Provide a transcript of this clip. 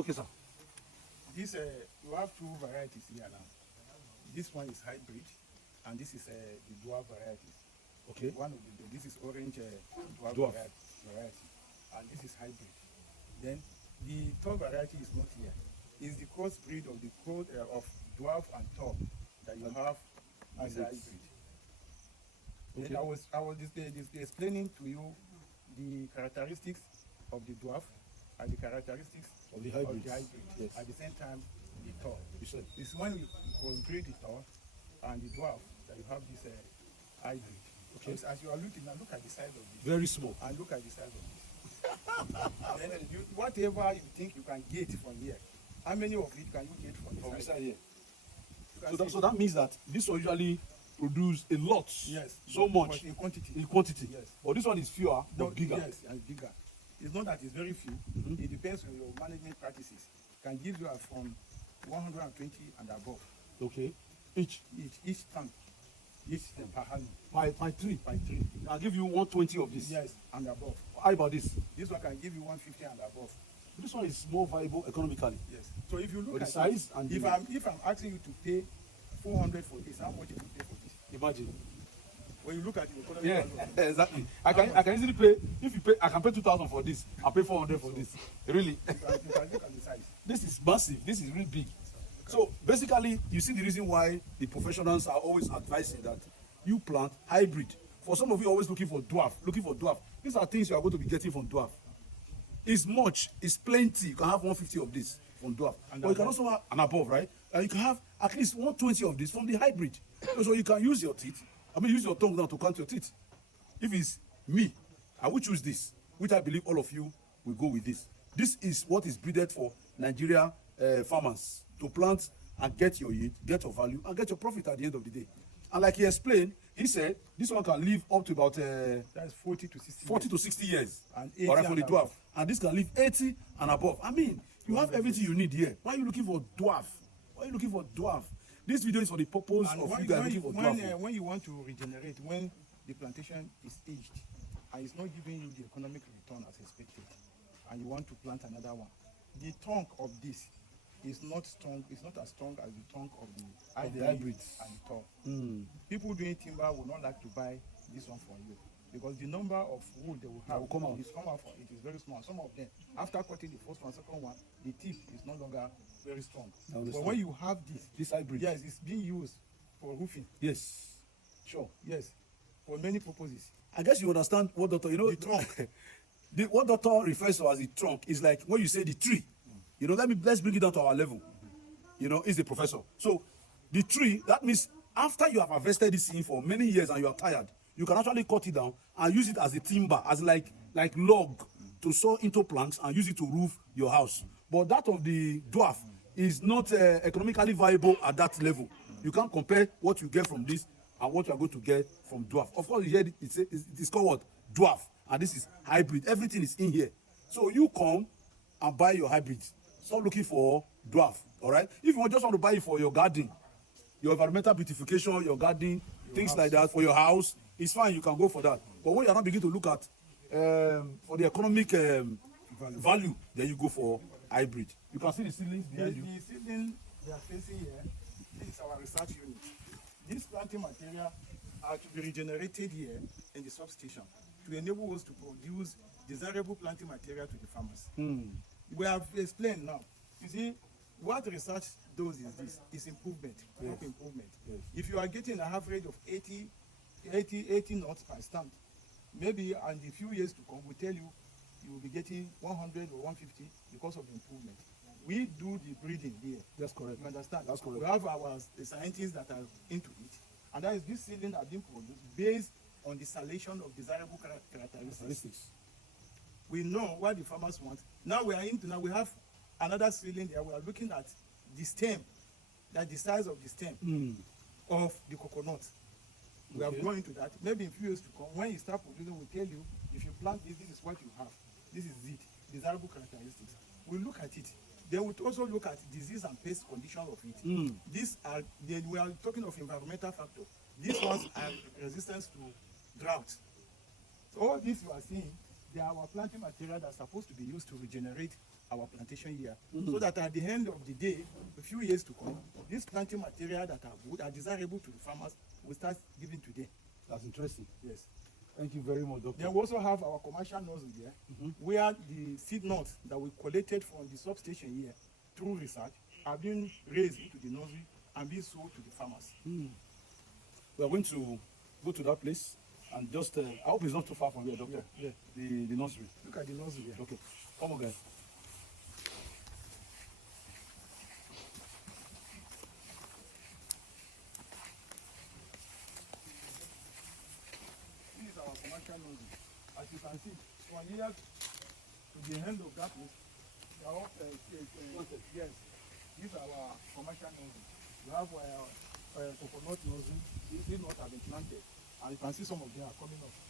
Okay, sir. This you have two varieties here now. This one is hybrid, and this is the dwarf varieties. Okay. One of this is orange Dwarf. variety, and this is hybrid. Then the tall variety is not here. It's the crossbreed of the of dwarf and tall that you have as a hybrid. Okay. Then I was explaining to you the characteristics of the dwarf and the characteristics Of the hybrid. Yes. At the same time, the tall. You said. It's when you crossbreed the tall and the dwarf that you have this hybrid. Okay. As you are looking now, look at the size of this. Very small. And look at the size of this. Then whatever you think you can get from here, how many of it can you get from From this inside side? here. You can So that, see- so that means that this will usually produce a lot. Yes. So but much in quantity. in quantity. Yes. But this one is fewer but bigger. Yes, and bigger. It's not that it's very few. It depends on your management practices. Can give you from 120 and above Okay. Each each tank, each per annum, by three. by 3. I'll give you 120 of this. Yes, and above. How about this? This one can give you 150 and above. This one is more viable economically. Yes. So if you look But the at size it, and if the- I'm asking you to pay 400 for this, how much you will pay for this? Imagine. When you look at the economic Yeah, value of it, exactly. I can easily pay. If you pay, I can pay 2,000 for this. I'll pay 400 for this. Really. you can look at the size. This is massive. This is really big. So basically, you see the reason why the professionals are always advising that you plant hybrid. For some of you, always looking for dwarf. These are things you are going to be getting from dwarf. It's much. It's plenty. You can have 150 of this from dwarf, And but you can above. also have an above, right? And you can have at least 120 of this from the hybrid. So you can use your teeth. Use your tongue now to count your teeth. If it's me, I will choose this, which I believe all of you will go with this. This is what is breeded for Nigeria farmers to plant and get your yield, get your value, and get your profit at the end of the day. And like he explained, he said this one can live up to about That's 40 to 60 40 years. to 60 years. And 80 Alright, for the and dwarf. above. And this can live 80 and above. You have everything you need here. Why are you looking for dwarf? This video is for the purpose And of when, you guys when, looking for when, dwarf. when you want to regenerate, when the plantation is aged and it's not giving you the economic return as expected, and you want to plant another one, the trunk of this is not strong. It's not as strong as the trunk of the hybrids. and the tall. People doing timber will not like to buy this one from you because the number of wood they will have will come out. is come out from it is very small. Some of them, after cutting the first one, second one, the tip is no longer very strong. I understand. But when you have This hybrid. yes, it's being used for roofing. Yes. Sure. Yes, for many purposes. I guess you understand what doctor, The trunk. what doctor refers to as the trunk is like when you say the tree. Let's bring it down to our level. Is the professor. So the tree, that means after you have harvested this thing for many years and you are tired, you can actually cut it down and use it as a timber, as like log to saw into planks and use it to roof your house. But that of the dwarf is not economically viable at that level. You can't compare what you get from this and what you are going to get from dwarf. Of course, you hear it's called what? Dwarf. And this is hybrid. Everything is in here. So you come and buy your hybrid. Stop looking for dwarf. All right? If you just want to buy it for your garden, your environmental beautification, your garden, things like that, for your house, it's fine. You can go for that. But when you are not beginning to look at for the economic value, then you go for hybrid. You can see the seedlings behind you. The seedling they are facing here, this is our research unit. This planting material are to be regenerated here in the substation to enable us to produce desirable planting material to the farmers. We have explained now. You see, what research does is this, is improvement, crop improvement. Yes. If you are getting an average of 80 knots per stand, maybe in a few years to come, we tell you, you will be getting 100 or 150 because of the improvement. We do the breeding here. That's correct. You understand? That's correct. We have our scientists that are into it, and that is this seedling are being produced based on the selection of desirable characteristics. We know what the farmers want. Now we have another seedling there. We are looking at the stem, the size of the stem of the coconut. We have gone into that. Maybe in a few years to come, when you start producing, we'll tell you, if you plant this, this is what you have. This is it, desirable characteristics. We'll look at it. Then we'll also look at disease and pest condition of it. Then we are talking of environmental factor. These ones are resistant to drought. So all this you are seeing, they are our planting material that's supposed to be used to regenerate our plantation here, so that at the end of the day, a few years to come, this planting material that are good, are desirable to the farmers, will start giving to them. That's interesting. Yes. Thank you very much, Doctor. Then we also have our commercial nursery here, where the seed nuts that we collected from the substation here through research are being raised into the nursery and being sold to the farmers. We are going to go to that place and just, I hope it's not too far from here, Doctor. Yeah. The nursery. Look at the nursery here. Okay. Come on, guys. This is our commercial nursery. As you can see, from here to the end of that place, they are all yes. These are our commercial nursery. We have our coconut nursery. These nuts have been planted, and you can see some of them are coming up.